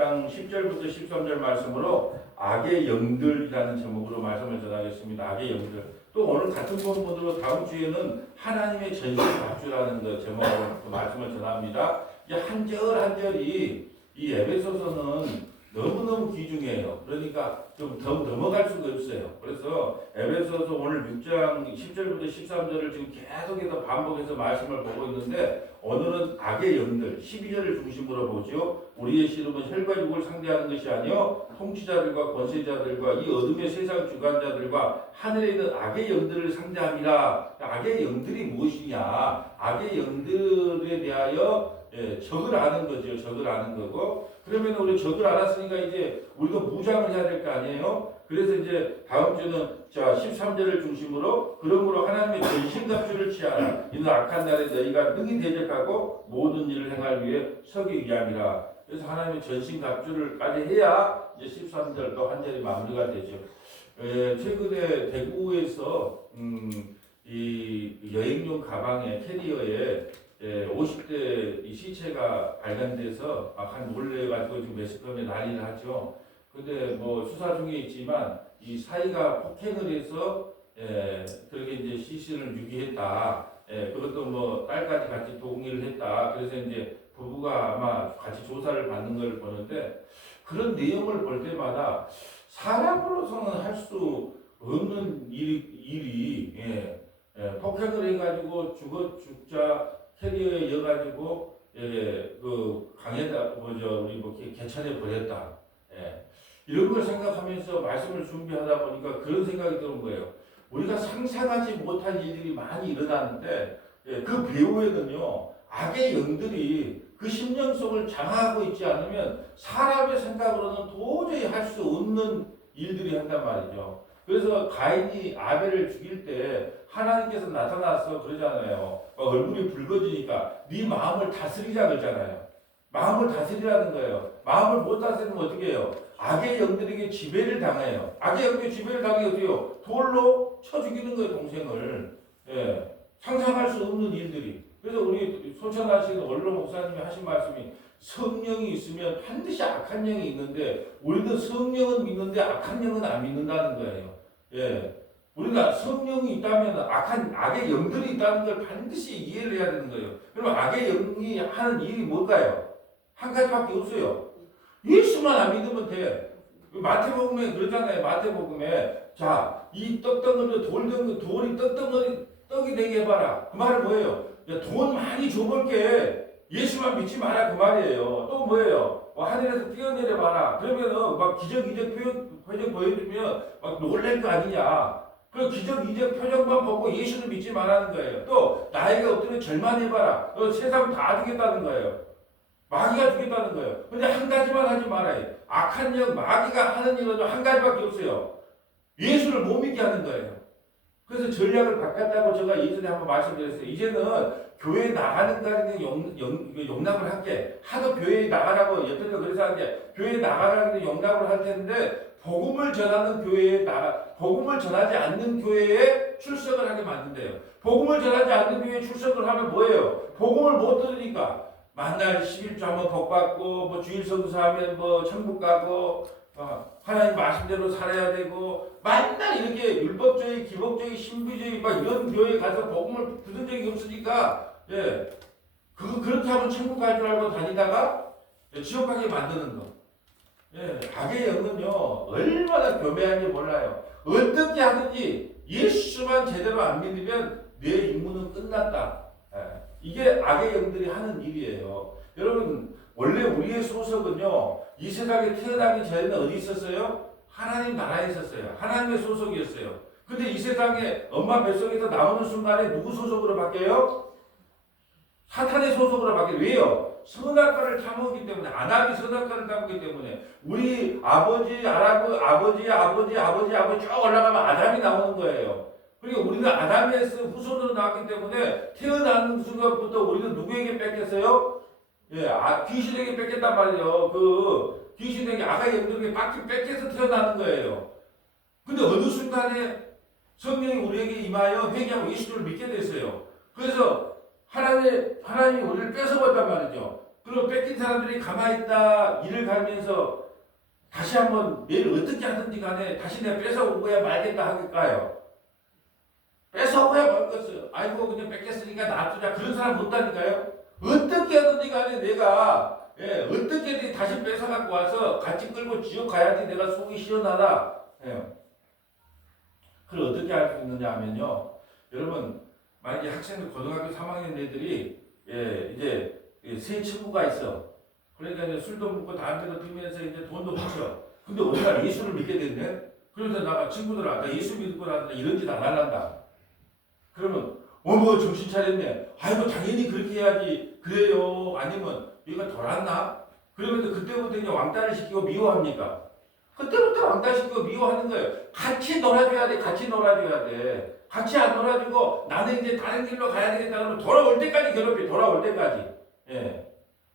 6장 10절부터 13절 말씀으로 악의 영들이라는 제목으로 말씀을 전하겠습니다. 악의 영들. 또 오늘 같은 본문으로 다음 주에는 하나님의 전신 갑주라는 그 제목으로 그 말씀을 전합니다. 이 한 절 한 절이 이 에베소서는 너무너무 귀중해요. 그러니까 좀 더 넘어갈 수가 없어요. 그래서 에베소서 오늘 6장 10절부터 13절을 지금 계속해서 반복해서 말씀을 보고 있는데 오늘은 악의 영들 12절을 중심으로 보죠. 우리의 씨름은 혈과 육을 상대하는 것이 아니요 통치자들과 권세자들과 이 어둠의 세상 주관자들과 하늘에 있는 악의 영들을 상대합니다. 악의 영들이 무엇이냐? 악의 영들에 대하여 적을 아는 거죠. 적을 아는 거고. 그러면 우리 적을 알았으니까 이제 우리가 무장을 해야 될 거 아니에요? 그래서 이제 다음 주는 자 13절을 중심으로 그러므로 하나님의 전신갑주를 취하라. 이는 악한 날에 너희가 능히 대적하고 모든 일을 행할 위해 서기 위함이라. 그래서 하나님의 전신갑주를까지 해야 이제 13절 또 한 절이 마무리가 되죠. 최근에 대구에서 이 여행용 가방에 캐리어에 50대 이 시체가 발견돼서 한 몰래가지고 지금 매스컴에 난리를 하죠. 근데 뭐 수사 중에 있지만 이 사이가 폭행을 해서 그렇게 이제 시신을 유기했다. 그것도 뭐 딸까지 같이 동의를 했다. 그래서 이제 부부가 아마 같이 조사를 받는 걸 보는데 그런 내용을 볼 때마다 사람으로서는 할 수 없는 일이 폭행을 해가지고 죽자 캐리어에 이어가지고 그 강에다 우리 뭐 개천에 버렸다. 이런 걸 생각하면서 말씀을 준비하다 보니까 그런 생각이 드는 거예요. 우리가 상상하지 못한 일들이 많이 일어나는데 그 배후에는요 악의 영들이 그 심령 속을 장악하고 있지 않으면 사람의 생각으로는 도저히 할 수 없는 일들이 한단 말이죠. 그래서 가인이 아벨을 죽일 때 하나님께서 나타나서 그러잖아요. 얼굴이 붉어지니까 네 마음을 다스리자 그러잖아요. 마음을 다스리라는 거예요. 마음을 못 다스리면 어떻게 해요? 악의 영들에게 지배를 당해요. 악의 영들에게 지배를 당해 어떻게 해요? 돌로 쳐 죽이는 거예요, 동생을. 상상할 수 없는 일들이. 그래서 우리 소천하시는 원로 목사님이 하신 말씀이 성령이 있으면 반드시 악한 영이 있는데 우리는 성령은 믿는데 악한 영은 안 믿는다는 거예요. 우리가 성령이 있다면 악의 영들이 있다는 걸 반드시 이해를 해야 되는 거예요. 그럼 악의 영이 하는 일이 뭘까요? 한 가지밖에 없어요. 예수만 안 믿으면 돼. 마태복음에 그러잖아요. 마태복음에 자, 이 떡덩어리 돌이 떡이 되게 해봐라. 그 말은 뭐예요? 야, 돈 많이 줘볼게. 예수만 믿지 마라 그 말이에요. 또 뭐예요? 하늘에서 뛰어내려 봐라. 그러면은 막 기적이적 표정 보여주면 막 놀랄 거 아니냐. 그 기적이적 표정만 보고 예수는 믿지 말라는 거예요. 또 나이가 엎드려 절만해봐라. 세상 다 주겠다는 거예요. 마귀가 주겠다는 거예요. 근데 한 가지만 하지 말아요. 악한 영 마귀가 하는 일은 한 가지밖에 없어요. 예수를 못 믿게 하는 거예요. 그래서 전략을 바꿨다고 제가 예전에 한번 말씀드렸어요. 이제는 교회에 나가는까지는 용납을 할게. 하도 교회에 나가라고 옆에서 그래서 하는데 교회에 나가라는 용납을 할 텐데 복음을 전하는 복음을 전하지 않는 교회에 출석을 하게 만든대요. 복음을 전하지 않는 교회에 출석을 하면 뭐예요? 복음을 못 들으니까 만날 11조 하면 복 받고 뭐 주일 성수하면 뭐 천국 가고 하나님 말씀대로 살아야 되고 맨날 이렇게 율법주의, 기복주의, 신비주의 막 이런 교회에 가서 복음을 들은 적이 없으니까 그렇게 하면 천국 갈 줄 알고 다니다가 지옥 가게 만드는 거. 악의 영은요 얼마나 교묘한지 몰라요. 어떻게 하든지 예수만 제대로 안 믿으면 내 임무는 끝났다. 이게 악의 영들이 하는 일이에요. 여러분 원래 우리의 소속은요 이 세상에 태어나기 전에는 어디 있었어요? 하나님 나라에 있었어요. 하나님의 소속이었어요. 근데 이 세상에 엄마 뱃속에서 나오는 순간에 누구 소속으로 바뀌어요? 사탄의 소속으로 바뀌어요. 왜요? 선악과를 탐하기 때문에 아담이 선악과를 탐하기 때문에 우리 아버지 쭉 올라가면 아담이 나오는 거예요. 그러니까 우리는 아담에서 후손으로 나왔기 때문에 태어나는 순간부터 우리는 누구에게 뺏겼어요? 귀신에게 뺏겼단 말이에요. 그 귀신에게 악의 영들에게 뺏겨서 태어나는 거예요. 근데 어느 순간에 성령이 우리에게 임하여 회개하고 예수를 믿게 됐어요. 그래서 하나님이 우리를 뺏어버렸단 말이죠. 그럼 뺏긴 사람들이 가만히 있다 일을 갈면서 다시 한번 내일 어떻게 하든지 간에 다시 내가 뺏어온 거야 말겠다 하겠까요? 뺏어온 거야 말겠어요. 아이고 그냥 뺏겼으니까 놔두자 그런 사람 못다니까요. 어떻게 하든지 간에 내가 어떻게든 다시 뺏어갖고 와서 같이 끌고 지옥 가야지 내가 속이 시원하다. 그걸 어떻게 할 수 있느냐 하면요. 여러분 만약에 학생들 고등학교 3학년 애들이 이제 세 친구가 있어. 그러니까 이제 술도 먹고 담배도 피면서 이제 돈도 붙여. 근데 어느 날 예수를 믿게 됐네. 그래서 나가 친구들아 나 예수 믿고 나서 이런 짓 안 할란다. 그러면 뭐 정신 차렸네. 아이고 당연히 그렇게 해야지. 그래요. 아니면 얘가 덜았나? 그러면 그때부터 이제 왕따를 시키고 미워합니까? 그때부터 왕따 시키고 미워하는 거예요. 같이 놀아줘야 돼. 같이 놀아줘야 돼. 같이 안 놀아주고 나는 이제 다른 길로 가야 되겠다 그러면 돌아올 때까지 괴롭혀. 돌아올 때까지.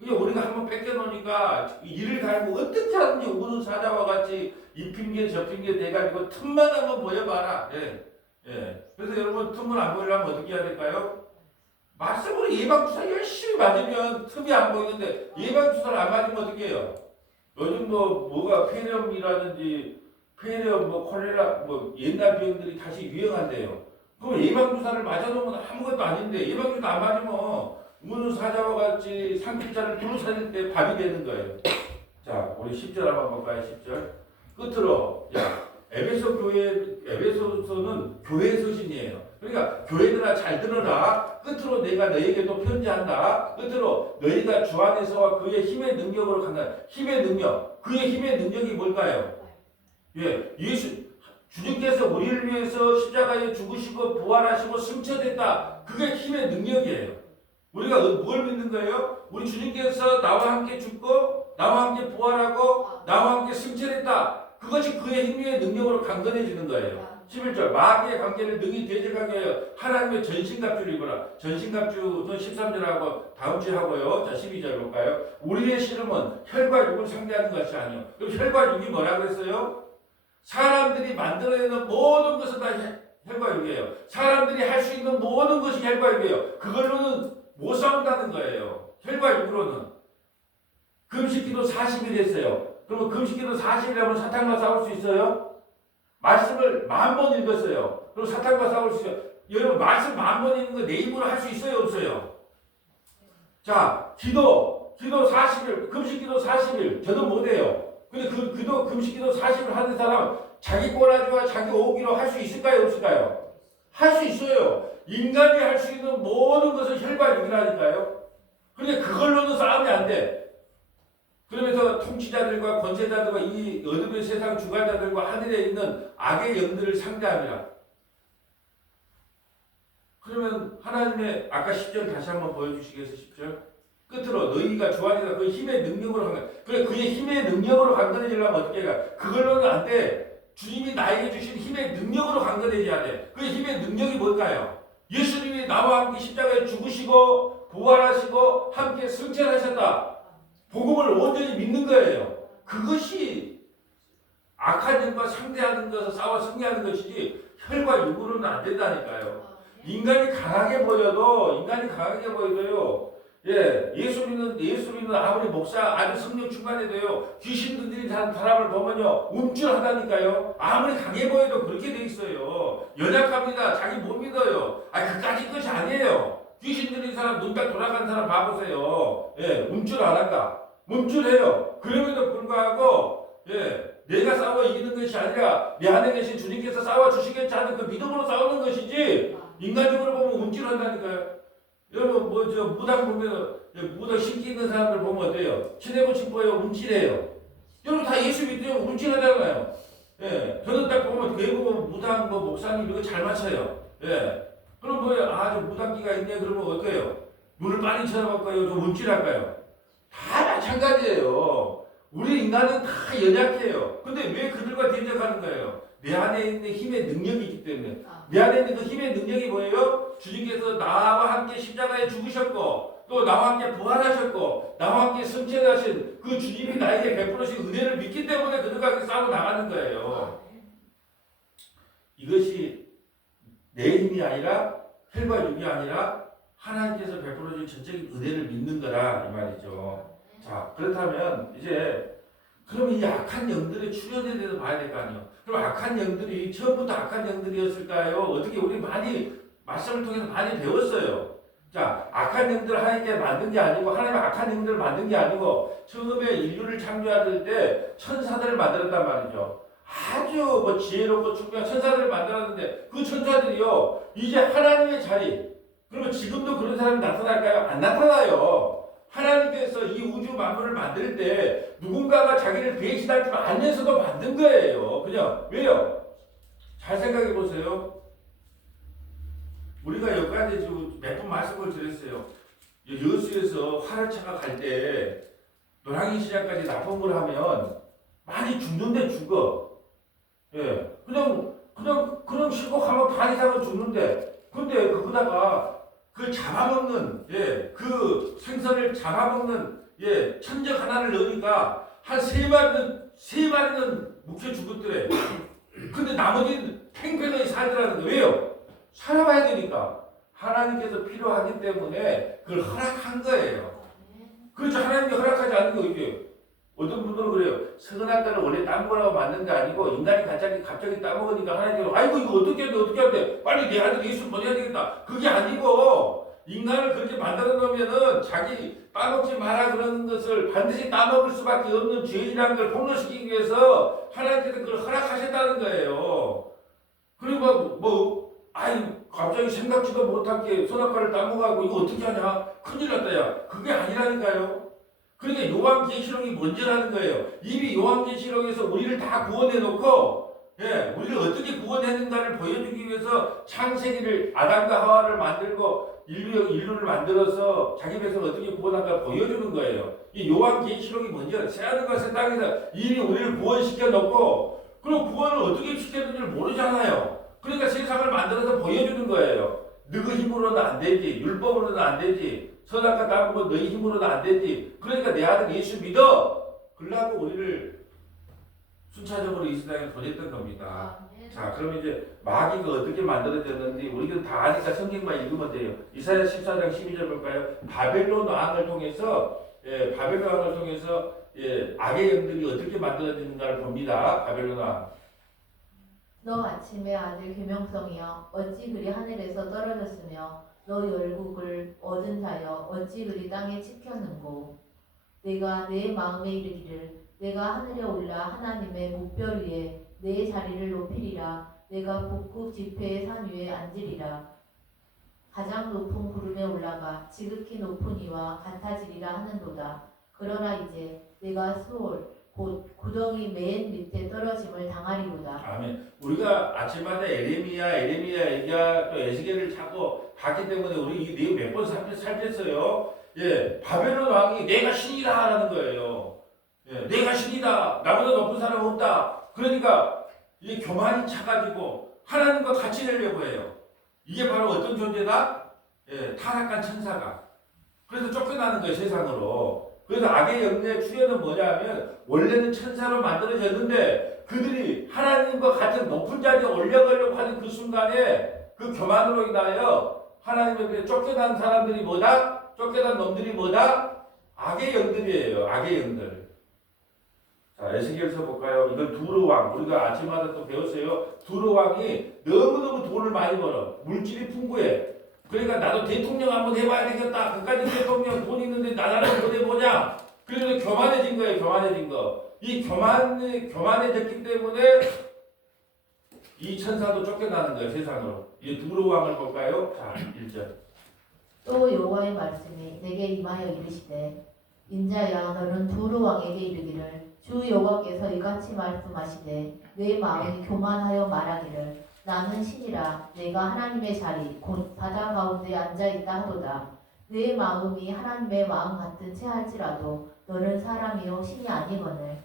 이게 우리가 한번 뺏겨놓으니까 일을 갈고 어떻게 하든지 우는 사자와 같이 이 핑계 저 핑계 대가지고 틈만 한번 보여봐라. 그래서 여러분 틈을 안 보이려면 어떻게 해야 될까요? 말씀으로 예방주사 열심히 맞으면 틈이 안 보이는데 예방주사를 안 맞으면 어떻게 해요? 요즘 뭐가 폐렴이라든지 폐렴 콜레라 옛날 병들이 다시 유행한대요. 그럼 예방주사를 맞아놓으면 아무것도 아닌데 예방주사 안 맞으면 우는 사자와 같이 상길자를 두루살릴 때 밥이 되는 거예요. 자, 우리 10절 한번 볼까요? 10절. 끝으로 에베소서는 교회 서신이에요. 그러니까 교회들아 잘 들어라. 끝으로 내가 너에게도 편지한다. 끝으로 너희가 주 안에서와 그의 힘의 능력으로 간다. 힘의 능력. 그의 힘의 능력이 뭘까요? 주님께서 우리를 위해서 십자가에 죽으시고 부활하시고 승천했다. 그게 힘의 능력이에요. 우리가 뭘 믿는 거예요? 우리 주님께서 나와 함께 죽고 나와 함께 부활하고 나와 함께 승천했다. 그것이 그의 힘의 능력으로 강건해지는 거예요. 11절 마귀의 관계를 능히 대적하게 하여 하나님의 전신갑주를 입어라. 전신갑주는 13절하고 다음 주에 하고요. 자 12절 볼까요? 우리의 씨름은 혈과 육을 상대하는 것이 아니요. 그럼 혈과 육이 뭐라 그랬어요? 사람들이 만들어내는 모든 것은 다 혈과 육이에요. 사람들이 할 수 있는 모든 것이 혈과 육이에요. 그걸로는 못 싸운다는 거예요. 혈과 육으로는. 금식기도 40일 했어요. 그러면 금식기도 40일 하면 사탄과 싸울 수 있어요? 말씀을 10,000번 읽었어요. 그럼 사탄과 싸울 수 있어요. 여러분 말씀 10,000번 읽는 거 내 입으로 할 수 있어요? 없어요? 자 기도 40일 금식기도 40일 저는 못해요. 근데 금식기도 40일 하는 사람 자기 꼬라지와 자기 오기로 할 수 있을까요? 없을까요? 할 수 있어요. 인간이 할 수 있는 모든 것은 혈과 육이라니까요. 근데 그걸로는 싸움이 안 돼. 그러면서 통치자들과 권세자들과 이 어둠의 세상 주관자들과 하늘에 있는 악의 영들을 상대합니다. 그러면 하나님의 아까 10절 다시 한번 보여주시겠어요? 10절 끝으로 너희가 주 안에서 그 힘의 능력으로 강건. 그래 그의 힘의 능력으로 강건해지려면 어떻게 해야? 그걸로는 안 돼. 주님이 나에게 주신 힘의 능력으로 강건해져야 돼. 그 힘의 능력이 뭘까요? 예수님이 나와 함께 십자가에 죽으시고 부활하시고 함께 승천하셨다. 복음을 온전히 믿는 거예요. 그것이 악한 영과 상대하는 것을 싸워 승리하는 것이지 혈과 육으로는 안 된다니까요. 인간이 강하게 보여도요. 예수 믿는 아무리 목사 아주 성령 충만해도요. 귀신 들린 사람을 보면요. 움찔하다니까요. 아무리 강해 보여도 그렇게 돼 있어요. 연약합니다. 자기 못 믿어요. 그까짓 것이 아니에요. 귀신 들린 사람 눈 딱 돌아간 사람 봐보세요. 움찔 안 한다. 움찔해요. 그럼에도 불구하고 내가 싸워 이기는 것이 아니라 내 안에 계신 주님께서 싸워 주시겠지 하는 그 믿음으로 싸우는 것이지 인간적으로 보면 움찔한다니까요. 여러분 무당 보면 무당 신기 있는 사람들 보면 어때요? 시내고 싶어요? 움찔해요. 여러분 다 예수 믿으면 움찔하잖아요. 저는 딱 보면 대부분 무당 목사님 이거 잘 맞춰요. 그럼 저 무당기가 있네 그러면 어때요? 눈을 많이 쳐다볼까요? 좀 움찔할까요? 다 마찬가지예요. 우리 인간은 다 연약해요. 근데 왜 그들과 대적하는 거예요? 내 안에 있는 힘의 능력이 있기 때문에. 내 안에 있는 그 힘의 능력이 뭐예요? 주님께서 나와 함께 십자가에 죽으셨고 또 나와 함께 부활하셨고 나와 함께 승천하신 그 주님이 나에게 베풀으신 은혜를 믿기 때문에 그들과 싸워 나가는 거예요. 이것이 내 힘이 아니라 혈과 육이 아니라 하나님께서 베풀어 준 전적인 은혜를 믿는 거라 이 말이죠. 자, 그렇다면 이제 그럼 이 악한 영들의 출현에 대해서 봐야 될 거 아니에요. 그럼 악한 영들이 처음부터 악한 영들이었을까요? 어떻게 우리 많이 말씀을 통해서 많이 배웠어요. 자, 악한 영들을 하나님께 만든 게 아니고 하나님 악한 영들을 만든 게 아니고 처음에 인류를 창조할 때 천사들을 만들었단 말이죠. 아주 뭐 지혜롭고 충분한 천사들을 만들었는데 그 천사들이요 이제 하나님의 자리. 그러면 지금도 그런 사람이 나타날까요? 안 나타나요. 하나님께서 이 우주 만물을 만들 때 누군가가 자기를 배신할 줄 알면서도 만든 거예요. 그냥 왜요? 잘 생각해 보세요. 우리가 여기까지 지금 몇 번 말씀을 드렸어요. 여수에서 화려차가 갈 때 노량진 시장까지 납품을 하면 많이 죽는데 죽어. 예, 그냥 쉬고 가면 반 이상은 죽는데, 근데 거기다가 그 잡아먹는, 예, 그 생선을 잡아먹는, 예, 천적 하나를 넣으니까 한 세 마리는 묵혀 죽었더래. 근데 나머지는 팽팽하게 살더라는 거예요. 왜요? 살아봐야 되니까. 하나님께서 필요하기 때문에 그걸 허락한 거예요. 그렇죠. 하나님이 허락하지 않는 거, 이게. 어떤 분들은 그래요. 선한 거를 원래 따먹으라고 만든 게 아니고 인간이 갑자기 따먹으니까 하나님께서 아이고 이거 어떻게 해야 돼? 빨리 내 아들 예수 보내야 되겠다. 그게 아니고 인간을 그렇게 만들어 놓으면은 자기 따먹지 마라 그러는 것을 반드시 따먹을 수밖에 없는 죄인이라는 걸 폭로시키기 위해서 하나님께서 그걸 허락하셨다는 거예요. 그리고 갑자기 생각지도 못한 게 선악과를 따먹어가고 이거 어떻게 하냐? 큰일 났다 야. 그게 아니라니까요. 그러니까 요한계시록이 먼저라는 거예요. 이미 요한계시록에서 우리를 다 구원해놓고, 예, 우리를 어떻게 구원했는가를 보여주기 위해서 창세기를 아담과 하와를 만들고 인류를 만들어서 자기 백성을 어떻게 구원한가 보여주는 거예요. 이 요한계시록이 먼저 새하늘과 새 땅에서 이미 우리를 구원시켜놓고, 그럼 구원을 어떻게 시켰는지를 모르잖아요. 그러니까 세상을 만들어서 보여주는 거예요. 너희 힘으로는 안 되지, 율법으로는 안 되지. 선악과 따먹고 너희 힘으로는 안 되지. 그러니까 내 아들 예수 믿어. 그러고 우리를 순차적으로 이 세상에 보냈던 겁니다. 자, 그럼 이제 마귀가 어떻게 만들어졌는지 우리가 다 아니까 성경만 읽으면 돼요. 이사야 14장 12절 볼까요? 바벨론 왕을 통해서 악의 영들이 어떻게 만들어지는가를 봅니다. 바벨론 왕. 너 아침의 아들 계명성이여 어찌 그리 하늘에서 떨어졌으며 너 열국을 얻은 자여 어찌 그리 땅에 찍혔는고. 내가 내 마음에 이르기를 내가 하늘에 올라 하나님의 목별 위에 내 자리를 높이리라. 내가 북극 지폐의 산 위에 앉으리라. 가장 높은 구름에 올라가 지극히 높은 이와 같아지리라 하는도다. 그러나 이제 내가 수올 곧 구덩이 맨 밑에 떨어짐을 당하리로다. 아멘. 우리가 아침마다 에레미야 또 에스겔을 찾고 봤기 때문에 우리 이 내용 몇 번 살폈어요. 예, 바벨론 왕이 내가 신이다라는 거예요. 예, 내가 신이다. 나보다 높은 사람 없다. 그러니까 이 교만이 차가지고 하나님과 같이 되려고 해요. 이게 바로 어떤 존재다? 예, 타락한 천사가. 그래서 쫓겨나는 거예요, 세상으로. 그래서 악의 영의 출현은 뭐냐면 원래는 천사로 만들어졌는데 그들이 하나님과 같은 높은 자리에 올려가려고 하는 그 순간에 그 교만으로 인하여 하나님에게 쫓겨난 사람들이 뭐다? 쫓겨난 놈들이 뭐다? 악의 영들이에요. 악의 영들. 자, 에스겔서 볼까요? 이건 두루 왕. 우리가 아침마다 또 배웠어요. 두루 왕이 너무너무 돈을 많이 벌어. 물질이 풍부해. 그러니까 나도 대통령 한번 해봐야 되겠다. 그까지 대통령 돈 있는데 나라를 보내보냐. 그래서 교만해진 거예요. 교만해진 거. 이 교만해졌기 때문에 이 천사도 쫓겨나는 거예요. 세상으로. 이 두루 왕을 볼까요? 자, 1절. 또 여호와의 말씀이 내게 임하여 이르시되 인자야 너는 두루 왕에게 이르기를 주 여호와께서 이같이 말씀하시되 내 마음이 교만하여 말하기를 나는 신이라 내가 하나님의 자리 곧 바다 가운데 앉아있다 하도다. 내 마음이 하나님의 마음 같은 체할지라도 너는 사람이요 신이 아니거늘.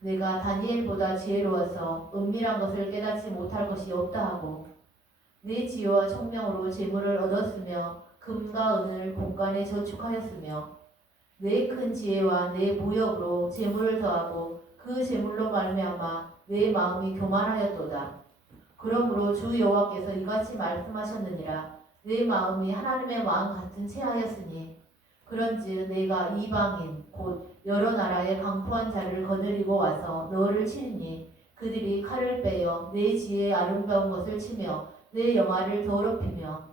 내가 다니엘보다 지혜로워서 은밀한 것을 깨닫지 못할 것이 없다 하고 내 지혜와 총명으로 재물을 얻었으며 금과 은을 공간에 저축하였으며 내 큰 지혜와 내 무역으로 재물을 더하고 그 재물로 말미암아 내 마음이 교만하였도다. 그러므로 주 여호와께서 이같이 말씀하셨느니라. 내 마음이 하나님의 마음 같은 체하였으니 그런즉 내가 이방인 곧 여러 나라의 강포한 자를 거느리고 와서 너를 치리니 그들이 칼을 빼어 내 지혜의 아름다운 것을 치며 내 영화를 더럽히며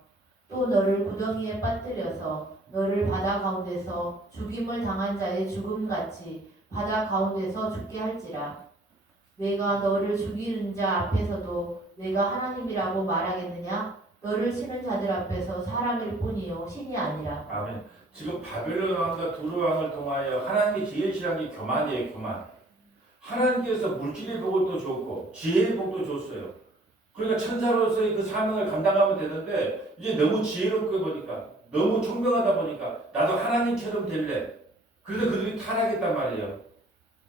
또 너를 구덩이에 빠뜨려서 너를 바다 가운데서 죽임을 당한 자의 죽음같이 바다 가운데서 죽게 할지라. 내가 너를 죽이는 자 앞에서도 내가 하나님이라고 말하겠느냐? 너를 치는 자들 앞에서 사람일 뿐이요 신이 아니라. 아멘. 지금 바벨론 왕과 두루 왕을 통하여 하나님의 지혜시라는 게 교만이에요. 교만. 하나님께서 물질의 복도 줬고 지혜의 복도 줬어요. 그러니까 천사로서의 그 사명을 감당하면 되는데 이제 너무 지혜롭게 보니까 너무 총명하다 보니까 나도 하나님처럼 될래. 그래서 그들이 타락했단 말이에요.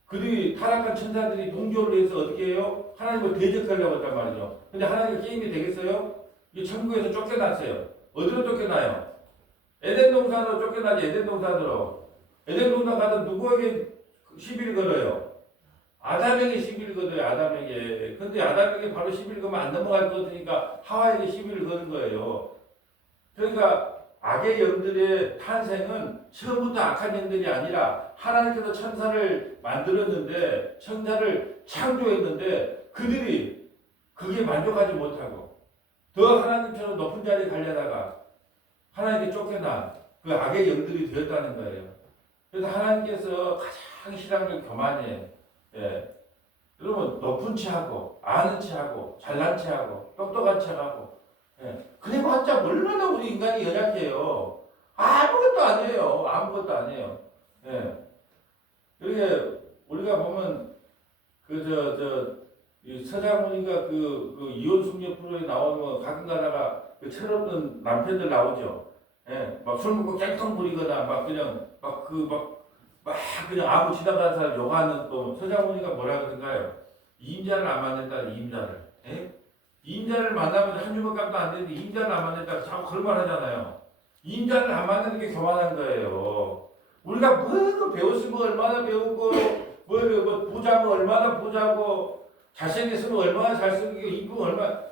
그들이 타락한 천사들이 동조를 해서 어떻게 해요? 하나님을 대적하려고 했단 말이죠. 근데 하나님의 게임이 되겠어요? 이 천국에서 쫓겨났어요. 어디로 쫓겨나요? 에덴 동산으로 쫓겨나지. 에덴 동산으로. 에덴 동산 가서 누구에게 시비를 걸어요? 아담에게 시비를 걸어요. 아담에게. 근데 아담에게 바로 시비를 걸면 안 넘어갈 것 같으니까 하와에게 시비를 거는 거예요. 그러니까 악의 영들의 탄생은 처음부터 악한 영들이 아니라 하나님께서 천사를 만들었는데 천사를 창조했는데 그들이 그게 만족하지 못하고 더 하나님처럼 높은 자리에 가려다가 하나님께 쫓겨난 그 악의 영들이 되었다는 거예요. 그래서 하나님께서 가장 싫어하는 게 교만이에요. 예. 여러분 높은 체하고 아는 체하고 잘난 체하고 똑똑한 체하고 예. 그래봤자 얼마나 우리 인간이 연약해요. 아무것도 아니에요. 아무것도 아니에요. 예. 이렇게 우리가 보면 이 서장훈이가 그 이혼 숙녀 프로에 나오면 가끔 가다가 그 철없는 남편들 나오죠. 예. 막 술 먹고 깽통 부리거나 막 그냥 그냥 아무 지나가는 사람 욕하는 또 서장훈이가 뭐라 그러던가요? 이임자를 안 만든다. 이임자를. 예? 이임자를 만나면 한 주먹값도 안 되는데 이임자를 안 만든다고 자꾸 그런 말 하잖아요. 이임자를 안 만드는 게 교만한 거예요. 우리가 뭐 배웠으면 얼마나 배우고 뭐 보자고 얼마나 보자고 잘생겼으면 얼마나 잘생기고 이쁘면 얼마나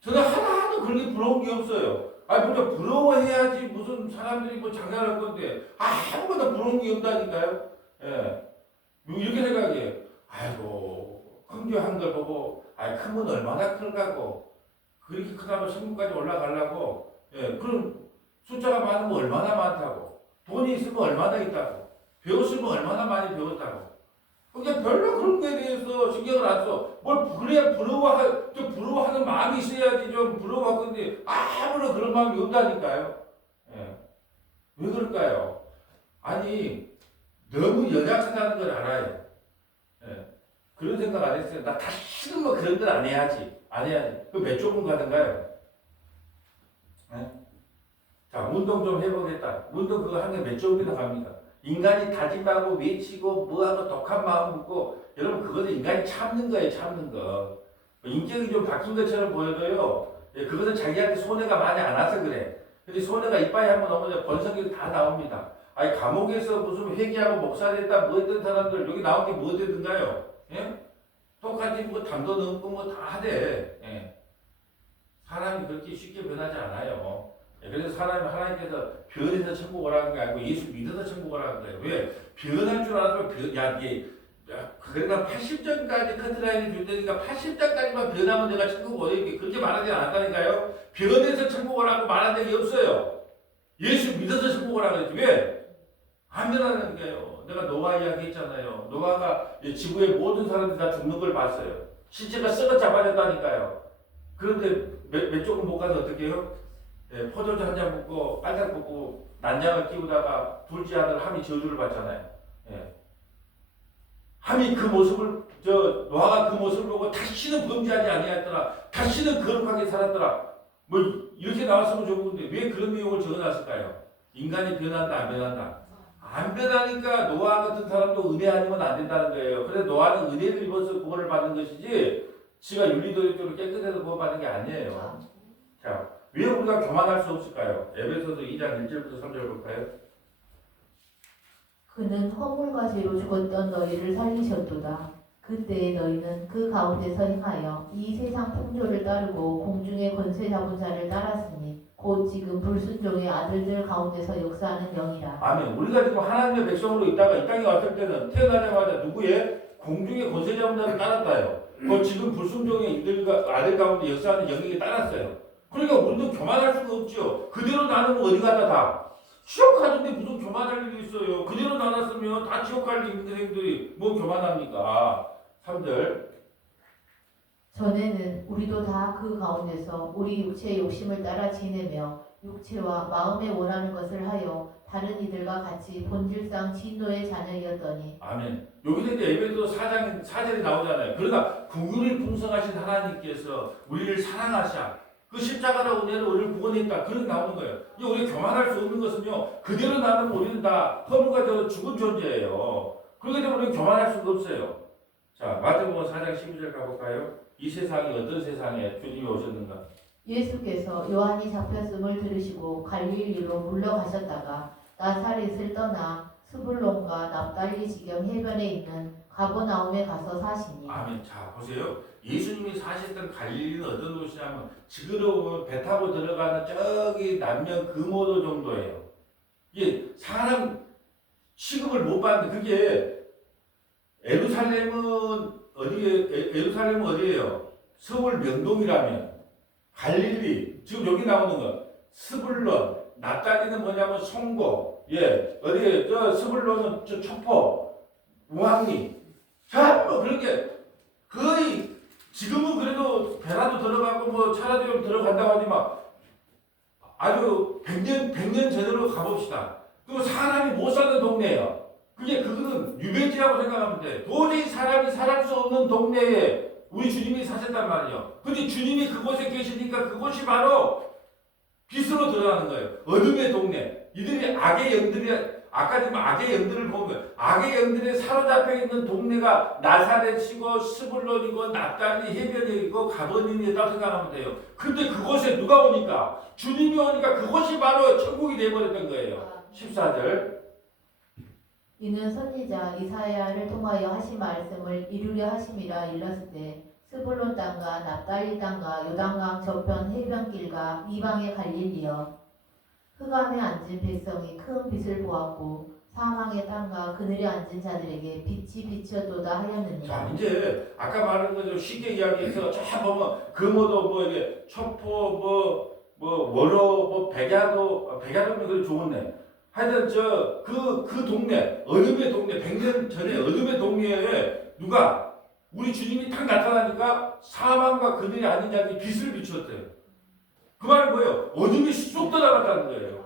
저는 하나도 그렇게 부러운 게 없어요. 아니 먼저 부러워해야지 무슨 사람들이 뭐 장난할 건데 아무것도 부러운 게 없다니까요. 예. 이렇게 생각해요. 아이고 큰교한 걸 보고 크면 얼마나 클까고 그렇게 크다고 천국까지 올라가려고 그런 숫자가 많으면 얼마나 많다고 돈이 있으면 얼마나 있다고 배웠으면 얼마나 많이 배웠다고 그러니까 별로 그런 거에 대해서 신경을 안 써. 뭘 그래야 부러워하는 마음이 있어야지 좀 부러워할 건데 아무런 그런 마음이 없다니까요. 예. 왜 그럴까요? 아니 너무 연약하다는 걸 알아요. 예. 그런 생각 안 했어요. 나 다시는 뭐 그런 걸 안 해야지. 안 해야지. 그 몇 조금 가든가요? 예? 자, 운동 좀 해보겠다. 운동 그거 하는 게 몇 조금이나 갑니까? 인간이 다짐하고 외치고 뭐하고 독한 마음 먹고 여러분 그것도 인간이 참는 거예요. 참는 거. 인격이 좀 바뀐 것처럼 보여도요. 그것은 자기한테 손해가 많이 안 와서 그래. 근데 손해가 이빨이 한번 넘어져 번성이 다 나옵니다. 아니 감옥에서 무슨 회개하고 목사 됐다 뭐 했던 사람들 여기 나온 게 뭐 되든가요? 예? 똑같이 뭐 담도 넘고 뭐 다 하대. 예. 사람이 그렇게 쉽게 변하지 않아요. 그래서 하나님께서 변해서 천국 오라는 게 아니고 예수 믿어서 천국 오라는 거예요. 왜? 변할 줄 알았으면 그러니까 80점까지 커트라인을 줄 테니까 80점까지만 변하면 내가 천국 오게 그렇게 말하지 않았다니까요. 변해서 천국 오라고 말한 적이 없어요. 예수 믿어서 천국 오라고 했지. 왜? 안 변하는 거예요. 내가 노아 이야기 했잖아요. 노아가 지구의 모든 사람들이 다 죽는 걸 봤어요. 실체가 썩어 잡아졌다니까요. 그런데 몇 조금 못 가서 어떻게 해요? 포도주 한 잔 먹고 빨딱 먹고 난장을 끼우다가 둘째 아들 함이 저주를 받잖아요. 함이 그 모습을 노아가 그 모습을 보고 다시는 범죄하지 아니하였더라. 다시는 거룩하게 살았더라. 뭐 이렇게 나왔으면 좋은데 왜 그런 내용을 적어놨을까요? 인간이 변한다 안 변한다. 안 변하니까 노아 같은 사람도 은혜 아니면 안 된다는 거예요. 그래서 노아는 은혜를 입어서 구원을 받는 것이지 지가 윤리도덕적으로 깨끗해서 구원받는 게 아니에요. 자. 왜 우리가 교만할 수 없을까요? 에베소서 2장 1절부터 3절 볼까요? 그는 허물과지로 죽었던 너희를 살리셨도다. 그때 너희는 그 가운데서 행하여 이 세상 풍조를 따르고 공중의 권세 잡은 자를 따랐으니 곧 지금 불순종의 아들들 가운데서 역사하는 영이라. 아멘. 우리가 지금 하나님의 백성으로 있다가 이 땅에 왔을 때는 태어나자마자 누구의 공중의 권세 잡은 자를 따랐다요. 그 지금 불순종의 이들과 아들 가운데 역사하는 영에게 따랐어요. 그러니까 우리도 교만할 수가 없죠. 그대로 나누면 어디 갔다 다 지옥 가는데 무슨 교만할 일이 있어요. 그대로 나눴으면 다 지옥 갈 인생들이 뭐 교만합니까? 3절. 전에는 우리도 다 그 가운데서 우리 육체의 욕심을 따라 지내며 육체와 마음에 원하는 것을 하여 다른 이들과 같이 본질상 진노의 자녀이었더니. 아멘. 여기서 이제 에베소 4장 4절이 나오잖아요. 그러나 긍휼이 풍성하신 하나님께서 우리를 사랑하사 그 십자가로 은혜로 우리를 구원했다. 그런 나오는 거예요. 이제 우리가 교만할 수 없는 것은요. 그대로 나누면 우리는 다 허물과 저 죽은 존재예요. 그렇기 때문에 우리는 교만할 수가 없어요. 자, 마태복음 4장 12절 가볼까요? 이 세상이 어떤 세상에 주님이 오셨는가? 예수께서 요한이 잡혔음을 들으시고 갈릴리로 물러가셨다가 나사렛을 떠나 스불론과 납달리 지경 해변에 있는 가버나움에 가서 사시니. 아멘. 자, 보세요. 예수님이 사셨던 갈릴리는 어떤 곳이냐면 지금으로 보면 배 타고 들어가는 저기 남면 금오도 정도예요. 이게 사람 취급을 못 받는 그게 예루살렘은 예루살렘은 어디예요? 서울 명동이라면 갈릴리 지금 여기 나오는 거 스불론 납달리는 뭐냐면 송고 어디에 저 스불론은 저 초포 우왕리 전부 그런 게 거의 지금은 그래도 배라도 들어가고 뭐 차라도 좀 들어간다고 하지만 아주 100년 전으로 가봅시다. 그 사람이 못 사는 동네예요. 그거는 유배지라고 생각하면 돼. 도저히 사람이 살 수 없는 동네에 우리 주님이 사셨단 말이에요. 근데 주님이 그곳에 계시니까 그곳이 바로 빛으로 들어가는 거예요. 어둠의 동네. 이들이 악의 영들이 아까 지금 악의 영들을 보면 악의 영들에 사로잡혀 있는 동네가 나사렛이고 스불론이고 납달리 해변이고 가버님이라고 생각하면 돼요. 근데 그곳에 누가 오니까 주님이 오니까 그곳이 바로 천국이 되어버렸던 거예요. 14절. 이는 선지자 이사야를 통하여 하신 말씀을 이루려 하심이라 일렀을 때 스불론 땅과 납달리 땅과 요단강 저편 해변길과 이방의 갈릴리여 흑암에 앉은 백성이 큰 빛을 보았고 사망의 땅과 그늘에 앉은 자들에게 빛이 비춰도다 하였느니라. 자, 이제 아까 말한 거죠. 쉽게 이야기해서 저 보면 금오도 뭐 이게 첩포 뭐 월호 뭐 백야도면 그래 좋은데 하여튼 그 동네 어둠의 동네 100년 전에 어둠의 동네에 누가 우리 주님이 딱 나타나니까 사망과 그들이 아닌 자들이 빛을 비추었대요. 그 말은 뭐예요? 어둠이 쑥 들어갔다는 거예요.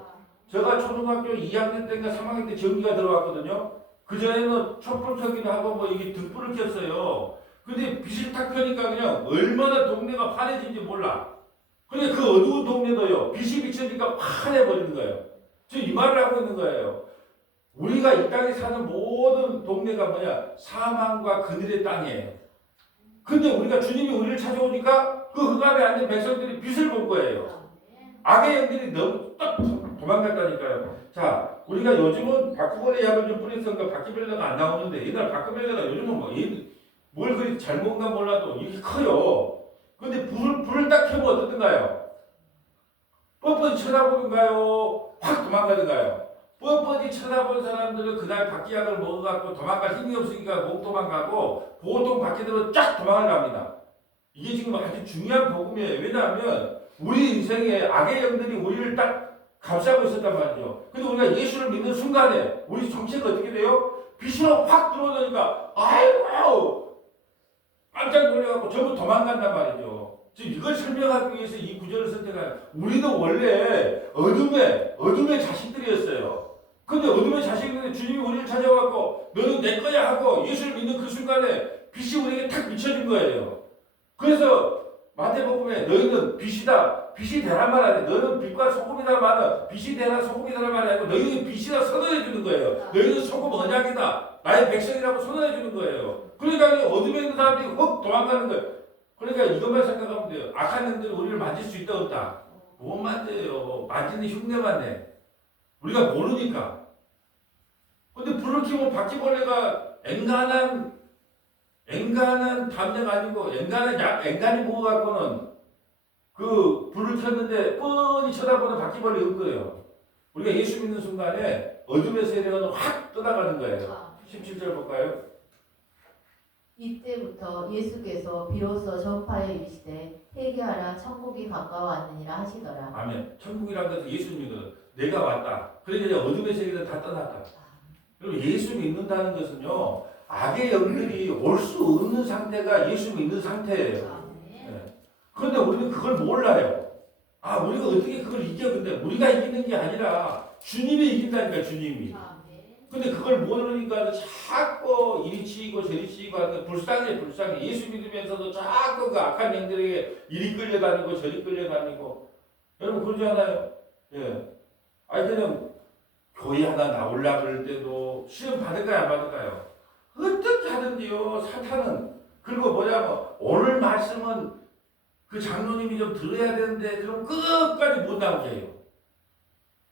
제가 초등학교 2학년 때인가 3학년 때 전기가 들어왔거든요. 그전에는 촛불 켜기도 하고 뭐 이게 등불을 켰어요. 근데 빛을 탁 켜니까 그냥 얼마나 동네가 환해진지 몰라. 근데 그 어두운 동네도요. 빛이 비추니까 환해버리는 거예요. 지금 이 말을 하고 있는 거예요. 우리가 이 땅에 사는 모든 동네가 뭐냐? 사망과 그늘의 땅이에요. 근데 우리가 주님이 우리를 찾아오니까 그 흑암에 앉은 백성들이 빛을 본 거예요. 악의 영들이 너무 딱 도망갔다니까요. 자, 우리가 요즘은 바퀴벌레 약을 좀 뿌렸으니까 바퀴벌레가 안 나오는데 옛날 바퀴벌레가 요즘은 뭘 그리 잘 먹는가 몰라도 이렇게 커요. 근데 불을 딱 켜면 어떻든가요? 뻔뻔히 쳐다보는가요? 확 도망가든가요? 뻔뻔히 쳐다본 사람들은 그날 바퀴약을 먹어갖고 도망갈 힘이 없으니까 못 도망가고 보통 바퀴들은 쫙 도망을 갑니다. 이게 지금 아주 중요한 복음이에요. 왜냐하면 우리 인생에 악의 영들이 우리를 딱 감싸고 있었단 말이죠. 근데 우리가 예수를 믿는 순간에 우리 정체가 어떻게 돼요? 빛으로 확 들어오니까 아이고 깜짝 놀래갖고 전부 도망간단 말이죠. 지금 이걸 설명하기 위해서 이 구절을 선택한 우리도 원래 어둠의 자식들이었어요. 근데 어둠의 자식들이 주님이 우리를 찾아왔고 너는 내 거야 하고 예수를 믿는 그 순간에 빛이 우리에게 탁 비춰진 거예요. 그래서 마태복음에 너희는 빛이다. 빛이 되란 말 아니야. 너는 빛과 소금이다 말은 빛이 되라 소금이다란 말이 아니고 너희는 빛이다 선언해 주는 거예요. 너희는 소금 언약이다. 나의 백성이라고 선언해 주는 거예요. 그러니까 어둠에 있는 사람들이 훅 도망가는 거예요. 그러니까 이것만 생각하면 돼요. 악한 영들이 우리를 만질 수 있다 없다. 못 만져요. 만지는 흉내만 내. 우리가 모르니까. 근데 불을 켜면 바퀴벌레가 앵간한 담력 아니고 앵간히 먹어갖고는 그 불을 켰는데 뻔히 쳐다보는 바퀴벌레 없거든요. 우리가 예수 믿는 순간에 어둠의 세력은 확 떠나가는 거예요. 17절 볼까요? 이때부터 예수께서 비로소 전파에 이르시되 회개하라 천국이 가까워왔느니라 하시더라. 아멘. 천국이라는 것은 예수님이거든. 내가 왔다. 그러니까 이제 어둠의 세계는 다 떠났다. 그럼 예수 믿는다는 것은요, 악의 영들이 올 수 없는 상태가 예수 믿는 상태예요. 네. 그런데 우리는 그걸 몰라요. 아, 우리가 어떻게 그걸 이겨? 근데 우리가 이기는 게 아니라 주님이 이긴다니까, 주님이. 근데 그걸 모르니까 자꾸 이리 치이고 저리 치이고 하는 불쌍해. 예수 믿으면서도 자꾸 그 악한 영들에게 이리 끌려다니고 저리 끌려다니고. 여러분 그러지 않아요? 예. 아니 그냥 교회 하나 나오려고 그럴 때도 시험 받을까요 안 받을까요? 어떻게 하든지요 사탄은. 그리고 뭐냐면 오늘 말씀은 그 장로님이 좀 들어야 되는데 그럼 끝까지 못 나오게 해요.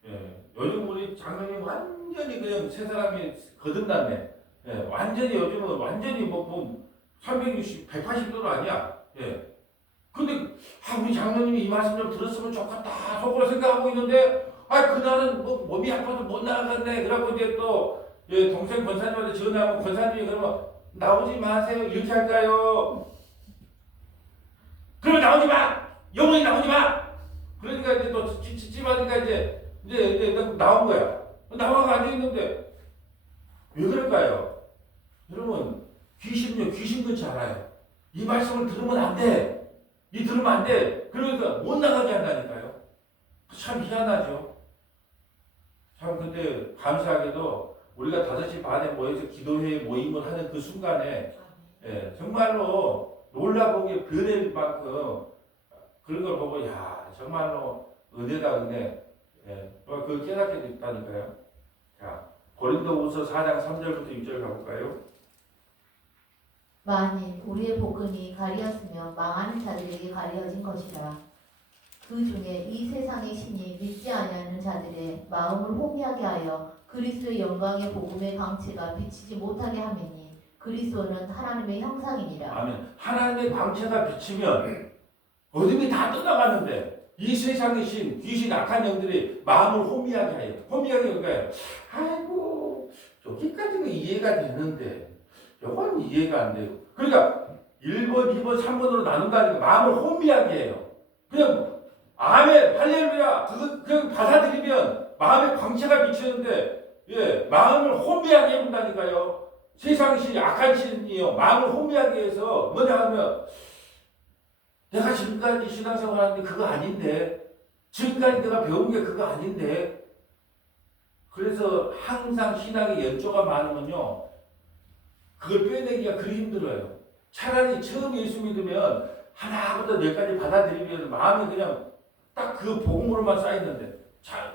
예. 요즘 우리 장로님 완전히 그냥 세 사람이 거듭났네. 예. 완전히 요즘은 완전히 뭐 360, 180도도 아니야. 예. 근데 우리 장로님이 이 말씀 좀 들었으면 좋겠다 속으로 생각하고 있는데 그날은 뭐 몸이 아파서 못 나가겠네. 그러고 이제 또 예, 동생 권사님한테 전화하면 권사님이 그러면 나오지 마세요. 이렇게 할까요? 그러면 나오지 마! 영원히 나오지 마! 그러니까 이제 또 찝찝하니까 이제 나온 거야. 나와서 앉아있는데 왜 그럴까요? 여러분 귀신은요 귀신 근처 알아요. 이 말씀을 들으면 안 돼. 이 들으면 안 돼. 그러니까 못 나가게 한다니까요. 참 희한하죠. 참 근데 감사하게도 우리가 5시 반에 모여서 기도회 모임을 하는 그 순간에 예, 정말로 놀라보게 변할 만큼 그런 걸 보고 야 정말로 은혜다 은혜. 예, 그 깨닫게 됐다니까요. 자, 고린도후서 4장 3절부터 6절 가볼까요? 만일 우리의 복음이 가리었으면 망하는 자들에게 가리어진 것이라. 그 중에 이 세상의 신이 믿지 아니하는 자들의 마음을 혼미하게 하여 그리스도의 영광의 복음의 광채가 비치지 못하게 하매니 그리스도는 하나님의 형상이니라. 아멘. 하나님의 광채가 비치면 어둠이 다 떠나가는데 이 세상의 신, 귀신, 악한 영들이 마음을 혼미하게 해요. 혼미하게 그러니까 아이고 여기까지는 이해가 되는데 이건 이해가 안 돼요. 그러니까 1번, 2번, 3번으로 나눈다니까 마음을 혼미하게 해요. 그냥 아멘, 할렐루야 그냥 받아들이면 마음에 광채가 비치는데 예, 마음을 혼미하게 해본다니까요. 세상 신, 악한 신이요. 마음을 혼미하게 해서 뭐냐 하면 내가 지금까지 신앙생활 하는데 그거 아닌데 지금까지 내가 배운 게 그거 아닌데 그래서 항상 신앙의 연조가 많으면요 그걸 빼내기가 그리 힘들어요. 차라리 처음 예수 믿으면 하나부터 열까지 받아들이면 마음이 그냥 딱 그 복음으로만 쌓이는데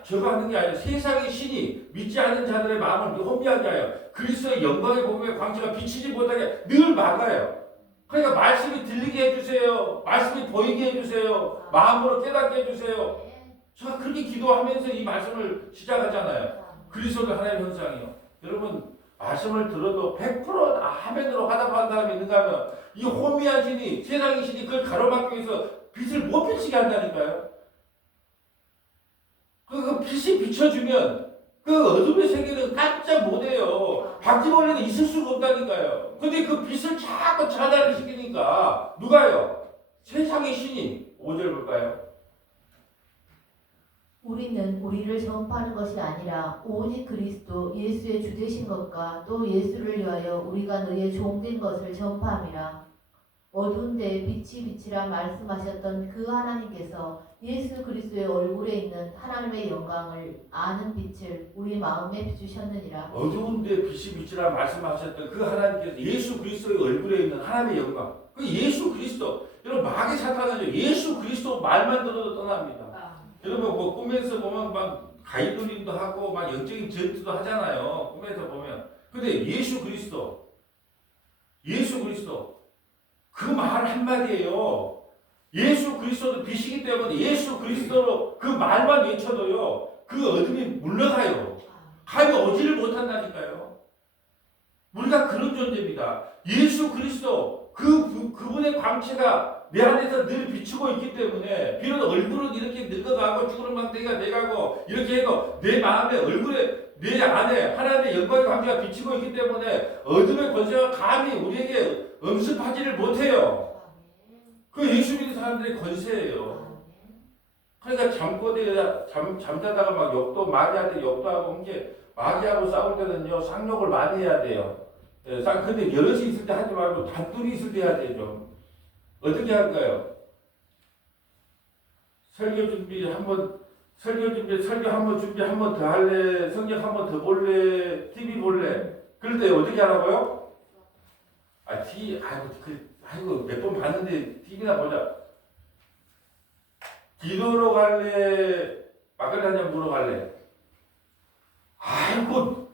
저거 하는 게 아니라 세상의 신이 믿지 않는 자들의 마음을 혼미하게 하여 그리스도의 영광의 복음의 광채가 비치지 못하게 늘 막아요. 그러니까 말씀이 들리게 해주세요. 말씀이 보이게 해주세요. 마음으로 깨닫게 해주세요. 제가 그렇게 기도하면서 이 말씀을 시작하잖아요. 그리스도가 하나님의 형상이요. 여러분 말씀을 들어도 100% 아멘으로 화답하는 사람이 있는가 하면 이 혼미한 신이 세상의 신이 그걸 가로막기 위해서 빛을 못 비치게 한다니까요. 그 빛이 비춰주면 그 어둠의 세계는 깜짝 못해요. 바퀴벌레는 있을 수가 없다니까요. 근데 그 빛을 자꾸 차단을 시키니까 누가요? 세상의 신이 5절 볼까요? 우리는 우리를 전파하는 것이 아니라 오직 그리스도 예수의 주 되신 것과 또 예수를 위하여 우리가 너희의 종된 것을 전파함이라. 어두운 데에 빛이 비치라 말씀하셨던 그 하나님께서 예수 그리스도의 얼굴에 있는 하나님의 영광을 아는 빛을 우리 마음에 비추셨느니라. 어두운 데 빛이 비치라 말씀하셨던 그 하나님께서 예수 그리스도의 얼굴에 있는 하나님의 영광. 그 예수 그리스도. 여러분 마귀 사탄은요 예수 그리스도 말만 들어도 떠납니다. 여러분 뭐 꿈에서 보면 막 가이돌림도 하고 막 영적인 전투도 하잖아요. 꿈에서 보면. 근데 예수 그리스도 그 말 한마디예요. 예수 그리스도도 빛이기 때문에 예수 그리스도로 그 말만 외쳐도요 그 어둠이 물러가요. 감히 오지를 못한다니까요. 우리 우리가 그런 존재입니다. 예수 그리스도 그분의 광채가 내 안에서 늘 비추고 있기 때문에 비록 얼굴은 이렇게 늙어가고 쭈그른 망대가 돼가고 이렇게 해도 내 마음에 얼굴에 내 안에 하나님의 영광의 광채가 비치고 있기 때문에 어둠의 권세가 감히 우리에게 엄습하지를 못해요. 그 예수 믿는 사람들의 권세예요. 그러니까 잠자다가 막 욕도 마귀한테 욕도 하고 이게 마귀하고 싸울 때는요 쌍욕을 많이 해야 돼요. 근데 여럿이 있을 때 하지 말고 단둘이 있을 때 해야 되죠. 어떻게 할까요? 설교 한번 준비 한 번 더 할래? 성경 한 번 더 볼래? TV 볼래? 그럴 때 어떻게 하라고요? 몇 번 봤는데 TV나 보자. 기도로 갈래? 막걸리 한잔 먹으러 갈래? 아이고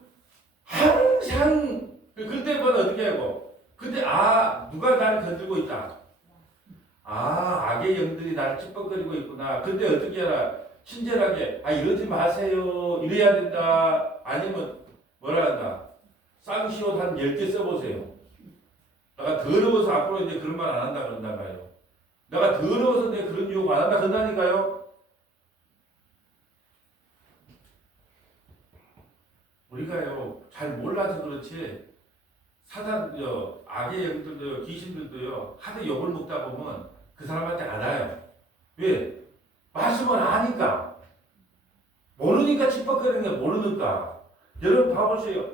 항상 그때마다 어떻게 하고? 근데 누가 나를 건들고 있다. 악의 영들이 나를 찌뻑거리고 있구나. 근데 어떻게 해라? 친절하게 이러지 마세요. 이래야 된다. 아니면 뭐라 한다. 쌍시옷 한 10개 써보세요. 내가 더러워서 앞으로 이제 그런 말 안 한다 그런다가요. 내가 더러워서 이제 그런 유혹 안 한다 그런다니까요. 우리가요 잘 몰라서 그렇지 악의 영들도요 귀신들도요 하도 욕을 먹다 보면 그 사람한테 알아요. 왜? 말씀을 아니까. 모르니까 찌뻑거리는 게 모르니까. 여러분 봐보세요.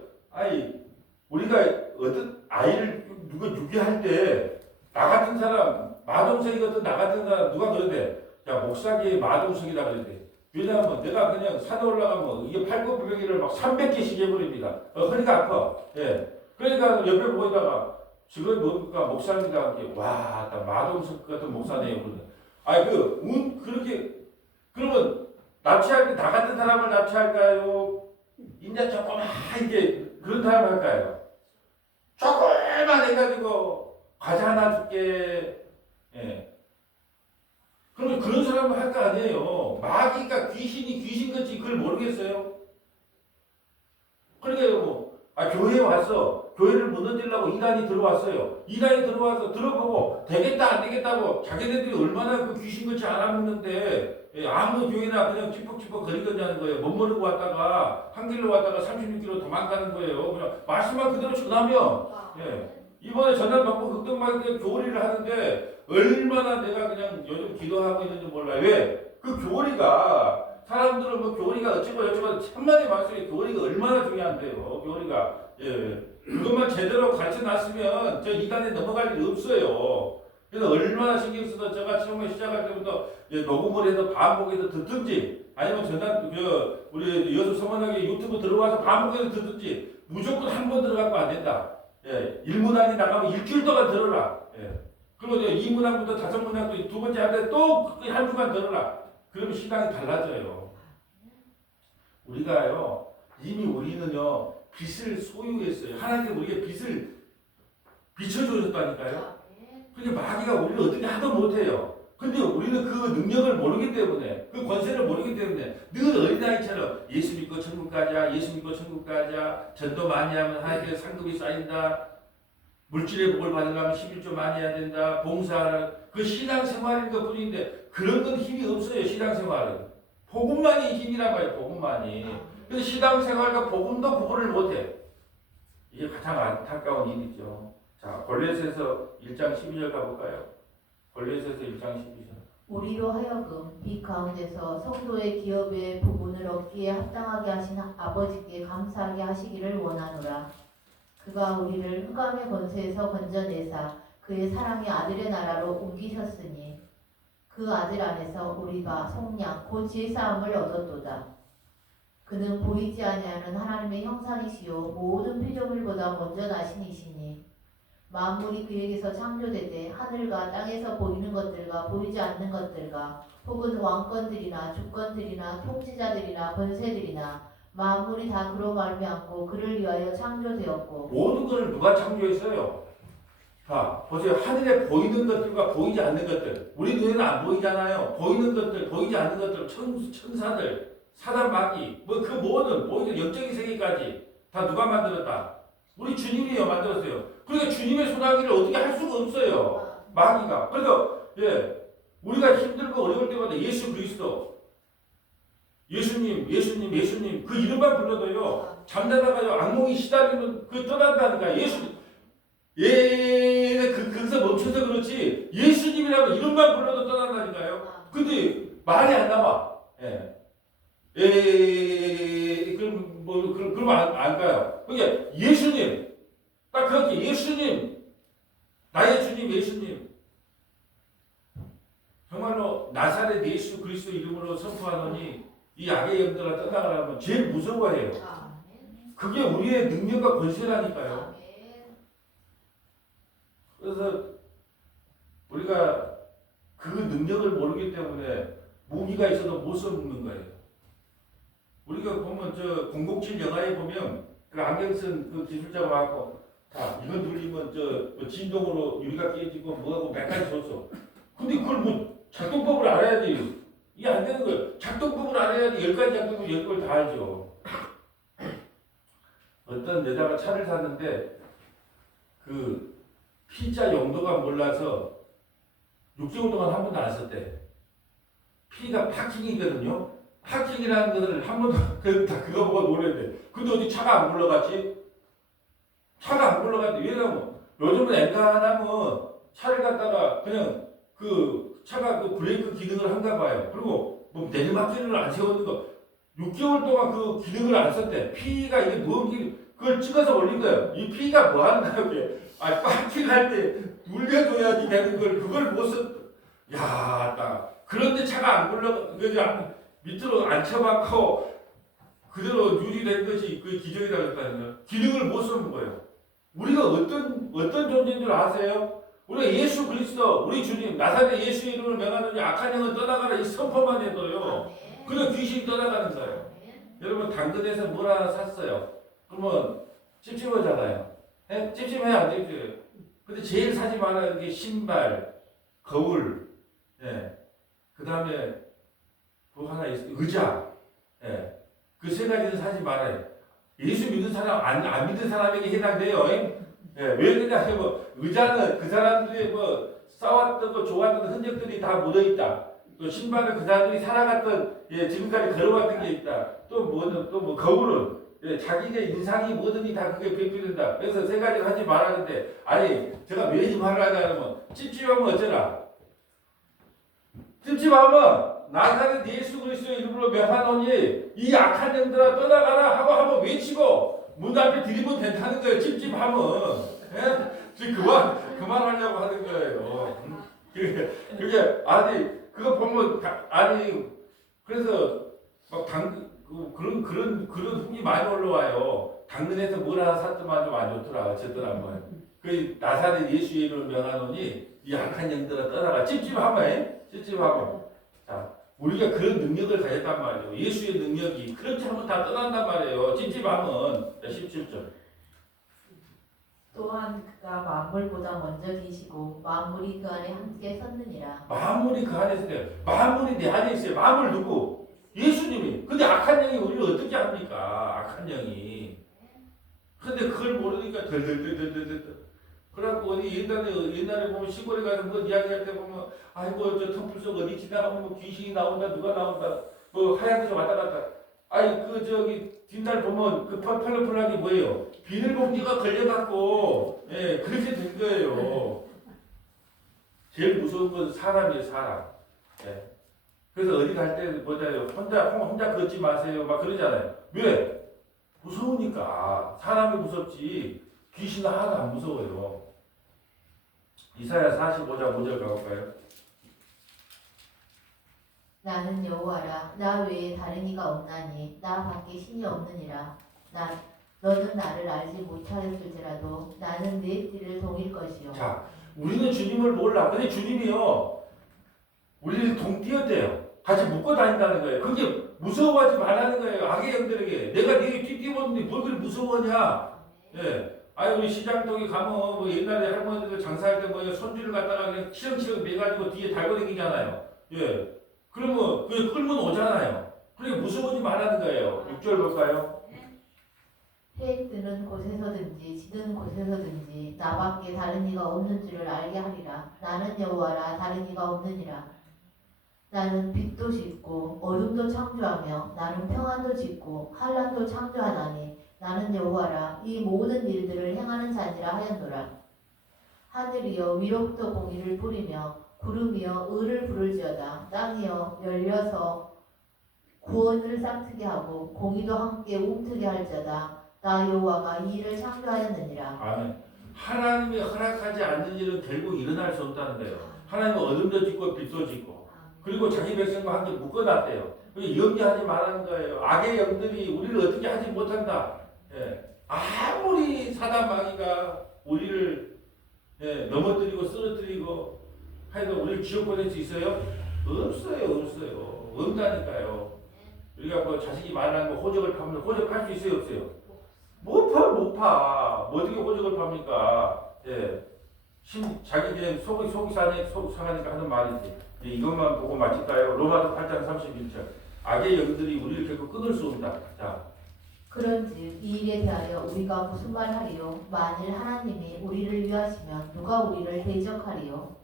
우리가 어떤 아이를 누가 유기할 때 나 같은 사람 마동석이거든. 나 같은 사람 누가 그러대. 야 목사기 마동석이다 그러대. 왜냐하면 내가 그냥 산에 올라가면 이게 팔굽혀펴기를 막 300개씩 해버립니다. 허리가 아파. 예. 그러니까 옆에 보고 있다가 지금 뭡니까 목사입니다. 이렇게 와, 나 마동석 같은 목사네요. 그렇게 그러면 납치할 때 나 같은 사람을 납치할까요? 인자 조그맣게 그런 사람 할까요? 조그만 해가지고 과자 하나 줄게. 예. 그러면 그런 사람을 할 거 아니에요. 마귀가 귀신이 귀신같이 그걸 모르겠어요? 그러니까 교회에 왔어. 교회를 무너뜨리려고 이단이 들어왔어요. 이단이 들어와서 들어보고 되겠다 안 되겠다고 자기네들이 얼마나 그 귀신같이 알았는데 아무 교회나 그냥 찌뻑찌뻑 거리겠냐는 거예요. 못 모르고 왔다가 한 길로 왔다가 36km 도망가는 거예요. 그냥 말씀만 그대로 전하면 이번에 전날 받고 극동방에 교리를 하는데 얼마나 내가 그냥 요즘 기도하고 있는지 몰라요. 왜? 그 교리가 사람들은 교리가 어쩌고 천만의 말씀에 교리가 얼마나 중요한데요. 교리가 그것만 제대로 가르쳐놨으면 저 이단에 넘어갈 일이 없어요. 그래서 얼마나 신경 써서 제가 처음에 시작할 때부터 녹음을 해서 반복해서 듣든지 아니면 우리 여수 성원하게 유튜브 들어와서 반복해서 듣든지 무조건 한 번 들어가고 안 된다. 1문항이 나가면 일주일 동안 들어라. 그리고 2문항부터 5문항 두 번째 하는데 또 한 주간 들어라. 그러면 신앙이 달라져요. 우리가요 이미 우리는요 빛을 소유했어요. 하나님께서 우리에게 빛을 비춰주셨다니까요. 그러니까 마귀가 우리를 어떻게 하도 못해요. 근데 우리는 그 능력을 모르기 때문에 그 권세를 모르기 때문에 늘 어린아이처럼 예수 믿고 천국 가자. 예수 믿고 천국 가자. 전도 많이 하면 하나님께 상급이 쌓인다. 물질의 복을 받으려면 11조 많이 해야 된다. 봉사하는 그 신앙생활인 것 뿐인데 그런 건 힘이 없어요. 신앙생활은. 복음만이 힘이란 말이에요. 복음만이. 근데 신앙생활과 복음도 구분을 못해. 이게 가장 안타까운 일이죠. 자, 골로새서 1장 12절 가볼까요? 골로새서 1장 12절. 우리로 하여금 빛 가운데서 성도의 기업의 부분을 얻기에 합당하게 하신 아버지께 감사하게 하시기를 원하노라. 그가 우리를 흑암의 권세에서 건져내사 그의 사랑의 아들의 나라로 옮기셨으니 그 아들 안에서 우리가 속량 곧 제사함을 얻었도다. 그는 보이지 아니하는 하나님의 형상이시요 모든 피조물보다 먼저 나신 이시니 만물이 그에게서 창조되되 하늘과 땅에서 보이는 것들과 보이지 않는 것들과 혹은 왕권들이나 주권들이나 통치자들이나 권세들이나 만물이 다 그로 말미암고 그를 위하여 창조되었고 모든 것을 누가 창조했어요? 자, 보세요. 하늘에 보이는 것들과 보이지 않는 것들. 우리 눈에는 안 보이잖아요. 보이는 것들, 보이지 않는 것들, 천사들, 사단 마귀, 그 모든 영적인 세계까지 다 누가 만들었다? 우리 주님이요 만들었어요. 그러니까 주님의 소나기를 어떻게 할 수가 없어요. 마귀가. 그래서 우리가 힘들고 어려울 때마다 예수 그리스도, 예수님 그 이름만 불러도요 잠자다가요 악몽이 시달리면 그 떠난다니까. 거기서 멈춰서 그렇지 예수님이라고 이름만 불러도 떠난다니까요. 근데 말이 안 나와. 그러면 안 가요. 그러니까 예수님, 딱 그렇게 예수님, 나의 주님 예수님. 정말로 나사렛 예수 그리스도 이름으로 선포하노니 이 악의 영들아 떠나가라면 제일 무서워해요. 그게 우리의 능력과 권세라니까요. 그래서 우리가 그 능력을 모르기 때문에 무기가 있어도 못 써먹는 거예요. 우리가 보면 저 007 영화에 보면 그 안경 쓴 그 기술자가 와갖고 자 이거 눌리면 저 진동으로 유리가 깨지고 뭐하고 몇 가지 줬어. 근데 그걸 뭐 작동법을 알아야지. 이게 안 되는 거예요. 작동법을 알아야지 10가지 작동법 10걸 다 알죠. 어떤 여자가 차를 샀는데 그 피자 용도가 몰라서 6개월 동안 한 번도 안 썼대. 피가 파킹이거든요. 파킹이라는 것을 한 번도 그거 보고 놀랬대. 근데 어디 차가 안 굴러갔지? 차가 안 굴러갔대. 왜냐면 요즘은 엔간하면 차를 갖다가 그냥 그 차가 그 브레이크 기능을 한가 봐요. 그리고 뭐 내리막길을 안 세우는 거 6개월 동안 그 기능을 안 썼대. 피가 이게 뭔지 그걸 찍어서 올린 거예요. 이 피가 뭐 하는 거야? 이게 파킹할 때 눌려줘야지 되는 걸 그걸 못 썼. 야, 딱 그런데 차가 안 굴러 그냥 밑으로 앉혀박고 그대로 유리된 것이 그 기적이다 그랬다는 거예요. 기능을 못 쓰는 거예요. 우리가 어떤 존재인 줄 아세요? 우리가 예수 그리스도 우리 주님 나사렛 예수 이름을 명하노니 악한 영은 떠나가라 이 선포만 해도요. 그냥 귀신이 떠나가는 거예요. 여러분 당근에서 물 하나 샀어요. 그러면 찝찝하잖아요. 찝찝해야 안 찝찝해요. 근데 제일 사지 말아야 게 신발, 거울, 그 다음에 또 하나 있어요. 의자. 그 세 가지는 사지 말아요. 예수 믿는 사람, 안 믿는 사람에게 해당돼요. 왜 그러냐면, 의자는 그 사람들이 뭐, 싸웠던 거, 좋았던 흔적들이 다 묻어있다. 또 신발은 그 사람들이 살아갔던, 지금까지 걸어왔던 게 있다. 또 뭐, 거울은, 자기의 인상이 뭐든지 다 그게 배표된다. 그래서 세 가지를 하지 말았는데, 아니, 제가 왜 이 말을 하냐면, 찝찝하면 어쩌라. 찝찝하면, 나사렛 예수 그리스도의 이름으로 명하노니 이 악한 영들아 떠나가라 하고 한번 외치고 문 앞에 들이면 된다는 거예요. 찝찝하면. 지금 그만하려고 하는 거예요. 그게 아니 그거 보면 아니 그래서 막 그런 후기 많이 올라와요. 당근에서 뭘 하나 샀더만 좀 안 좋더라. 어쨌든 한번 그 나사렛 예수 이름을 명하노니 이 악한 영들아 떠나가 찝찝하면 자. 우리가 그런 능력을 가졌단 말이에요. 예수의 능력이 그렇게 하면 다 떠난단 말이에요. 찝찝하면 17절. 또한 그가 만물보다 먼저 계시고 만물이 그 안에 함께 섰느니라. 만물이 그 안에 있어요. 만물이 내 안에 있어요. 만물 누구? 예수님이. 근데 악한 영이 우리를 어떻게 합니까? 악한 영이. 근데 그걸 모르니까 덜덜덜덜덜. 그래갖고 어디 옛날에 보면 시골에 가서 뭐 이야기할 때 보면 아이고 저 터풀 속 어디 지나가면 뭐 귀신이 나온다 누가 나온다 뭐 하얀 데서 왔다 갔다 아이 그 저기 뒷날 보면 그 펄펄펄한 게 뭐예요? 비닐봉지가 걸려갖고 그렇게 된 거예요. 제일 무서운 건 사람이에요 사람. 그래서 어디 갈 때 뭐냐요 혼자 걷지 마세요 막 그러잖아요. 왜? 무서우니까 사람이 무섭지 귀신은 하나도 안 무서워요. 이사야 45장 5절 가볼까요? 나는 여호와라 나 외에 다른 이가 없나니 나 밖에 신이 없느니라. 너는 나를 알지 못하였을지라도 나는 네 길을 동일 것이요. 자, 우리는 주님을 몰라. 근데 주님이요 우리를 동띄었대요. 같이 묶고 다닌다는 거예요. 그게 무서워하지 말라는 거예요. 악의 영들에게. 내가 네게 띠띠웠는데 뭘 그리 무서워하냐. 아니 우리 시장통에 가면 뭐 옛날에 할머니들 장사할 때 뭐 손주를 갖다가 그냥 치렁치렁 매가지고 뒤에 달고 다니잖아요. 그러면 그게 끌면 오잖아요. 그러니까 무서워하지 말라는 거예요. 6절 볼까요? 해 뜨는 곳에서든지 지는 곳에서든지 나밖에 다른 이가 없는 줄을 알게 하리라. 나는 여호와라, 다른 이가 없느니라. 나는 빛도 짓고 어둠도 창조하며 나는 평안도 짓고 환란도 창조하나니 나는 여호와라. 이 모든 일들을 행하는 자니라 하였노라. 하늘이여 위로부터 공의를 뿌리며 구름이여 의를 부를지어다. 땅이여 열려서 구원을 싹트게 하고 공의도 함께 움트게 할지어다. 나 여호와가 이 일을 창조하였느니라. 아멘. 하나님이 허락하지 않는 일은 결국 일어날 수 없다는 거예요. 하나님은 어둠도 짓고 빛도 짓고 그리고 자기 백성과 함께 묶어놨대요. 염려하지 말라는 거예요. 악의 영들이 우리를 어떻게 하지 못한다. 예. 아무리 사단 마귀가 우리를 넘어뜨리고 쓰러뜨리고 하여도 우리를 지옥 보낼 수 있어요? 없어요. 없다니까요. 우리가 뭐 자식이 말하는 거 호적을 파면 호적할 수 있어요? 없어요? 못 파. 뭐 어떻게 호적을 팝니까? 예. 자기 그냥 속이 상하니까 하는 말이지. 이것만 보고 마칠까요? 로마서 8장 31절. 악의 영들이 우리를 결코 끊을 수 없다. 자. 그런즉 이 일에 대하여 우리가 무슨 말하리요? 만일 하나님이 우리를 위하시면 누가 우리를 대적하리요?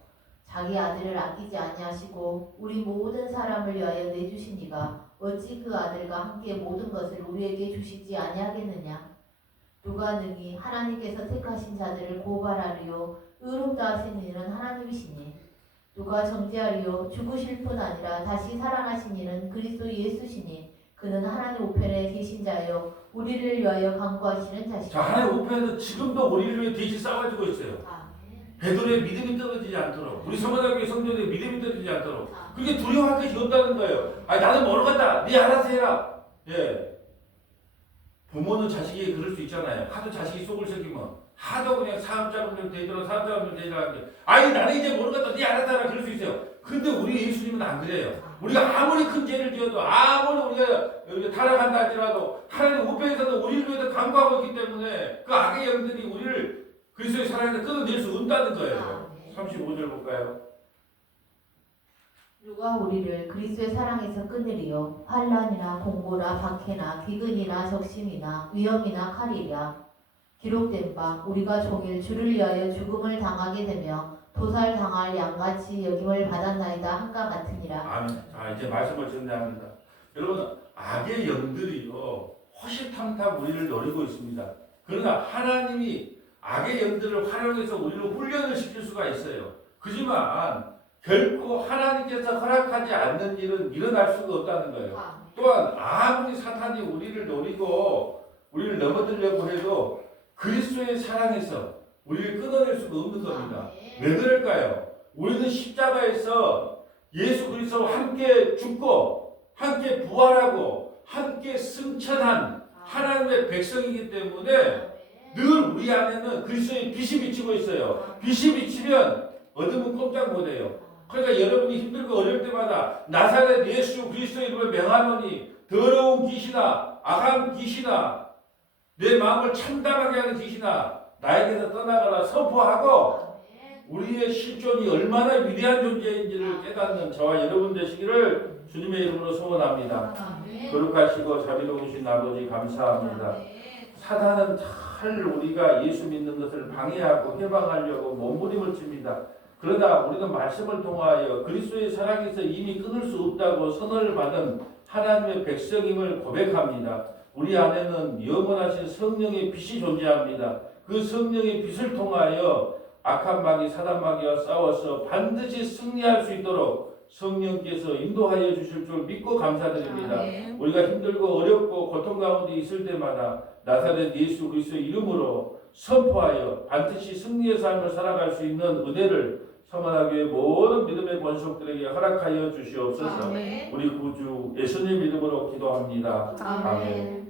자기 아들을 아끼지 아니하시고 우리 모든 사람을 위하여 내주시니가 어찌 그 아들과 함께 모든 것을 우리에게 주시지 아니하겠느냐? 누가 능히 하나님께서 택하신 자들을 고발하리요? 의롭다 하신 이는 하나님이시니 누가 정죄하리요? 죽으실 뿐 아니라 다시 살아나신 이는 그리스도 예수시니 그는 하나님 우편에 계신 자요 우리를 위하여 간구하시는 자시니. 자, 하나님 우편에서 지금도 우리를 위해 대신 싸워주고 있어요. 베드로의 믿음이 떨어지지 않도록, 우리 성모교회 성도들의 믿음이 떨어지지 않도록. 그게 두려워할 것이 없다는 거예요. 아니 나는 모르겠다. 네 알아서 해라. 예. 부모는 자식이 그럴 수 있잖아요. 하도 자식이 속을 새기면 하도 그냥 사업자분들 대들어 하는데 아니 나는 이제 모르겠다. 네 알아서 해라. 그럴 수 있어요. 근데 우리 예수님은 안 그래요. 우리가 아무리 큰 죄를 지어도 아무리 우리가 타락한다 할지라도 하나님 우편에서는 우리를 위해서 간구하고 있기 때문에 그 악의 영들이 우리를 그리스도의 사랑에서 끊어낼 수 없다는 거예요. 35절 볼까요? 누가 우리를 그리스도의 사랑에서 끊으리요? 환난이나 공고나 박해나 기근이나 적심이나 위험이나 칼이랴. 기록된 바 우리가 종일 주를 위하여 죽음을 당하게 되며 도살당할 양같이 여김을 받았나이다 한가 같으니라. 아멘. 자 이제 말씀을 전달합니다. 여러분 악의 영들이요 호시탐탐 우리를 노리고 있습니다. 그러나 하나님이 악의 영들을 활용해서 우리를 훈련을 시킬 수가 있어요. 그지만 결코 하나님께서 허락하지 않는 일은 일어날 수가 없다는 거예요. 또한 아무리 사탄이 우리를 노리고 우리를 넘어뜨리려고 해도 그리스도의 사랑에서 우리를 끊어낼 수가 없는 겁니다. 왜 그럴까요? 우리는 십자가에서 예수 그리스도와 함께 죽고 함께 부활하고 함께 승천한 하나님의 백성이기 때문에 늘 우리 안에는 그리스도의 빛이 비치고 있어요. 빛이 비치면 어둠은 꼼짝 못해요. 그러니까 여러분이 힘들고 어려울 때마다 나사렛 예수 그리스도의 이름을 명하노니 더러운 귀신아 악한 귀신아 내 마음을 참담하게 하는 귀신아 나에게서 떠나가라 선포하고 우리의 실존이 얼마나 위대한 존재인지를 깨닫는 저와 여러분 되시기를 주님의 이름으로 소원합니다. 거룩하시고 자비로우신 아버지 감사합니다. 사단은 잘 우리가 예수 믿는 것을 방해하고 해방하려고 몸부림을 칩니다. 그러나 우리는 말씀을 통하여 그리스도의 사랑에서 이미 끊을 수 없다고 선언을 받은 하나님의 백성임을 고백합니다. 우리 안에는 영원하신 성령의 빛이 존재합니다. 그 성령의 빛을 통하여 악한 마귀 사단 마귀와 싸워서 반드시 승리할 수 있도록 성령께서 인도하여 주실 줄 믿고 감사드립니다. 우리가 힘들고 어렵고 고통 가운데 있을 때마다 나사렛 예수 그리스도의 이름으로 선포하여 반드시 승리의 삶을 살아갈 수 있는 은혜를 서머나교회 모든 믿음의 권속들에게 허락하여 주시옵소서. 우리 구주 예수님 이름으로 기도합니다. 아멘.